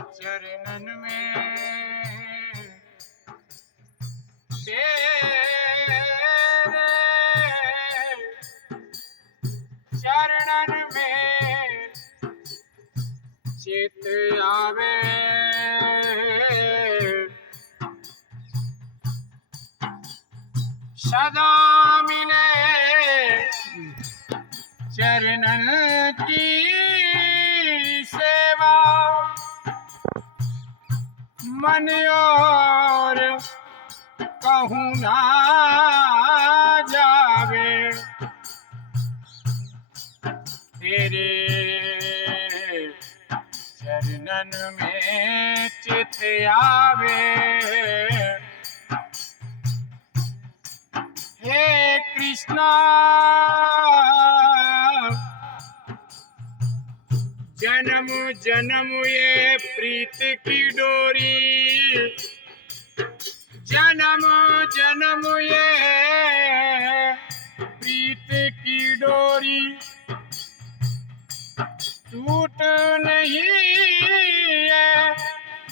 चरणन में तेरे चरणन में चित आवे सदा मिले चरणन की सेवा मन और कहूँ ना जावे तेरे चरणन में चित आवे हे कृष्णा जन्म जन्म ये प्रीत की डोरी जन्म जन्म ये प्रीत की डोरी टूट नहीं है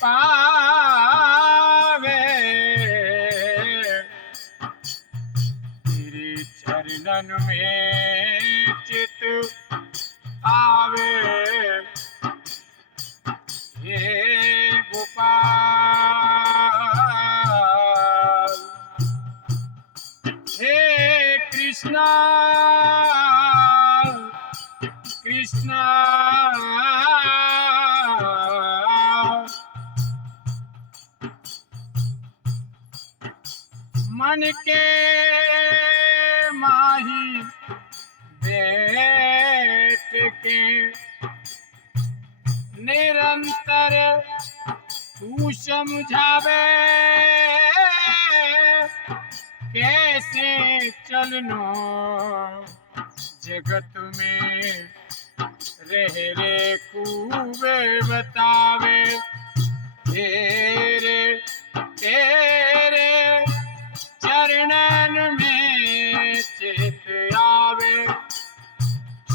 पावे तेरे चरणन में चित आवे हे गोपाल हे कृष्णा कृष्णा मन के माही बैठ के निरंतर तू समझावे कैसे चलनो जगत में रह रे खूबे बतावे तेरे तेरे चरणन में चित आवे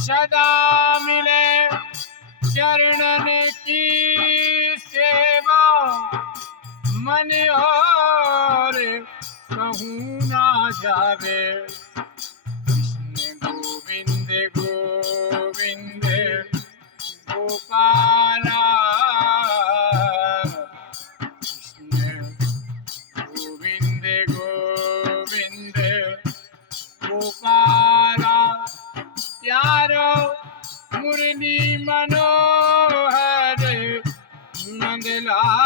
सदा मिले चरणन की सेवा मन और कहूँ ना जावे कृष्ण गोविंद गोविंद गोपाला कृष्ण गोविंद गोविंद गोपाला प्यारो मुरली मनोहर नंदलाल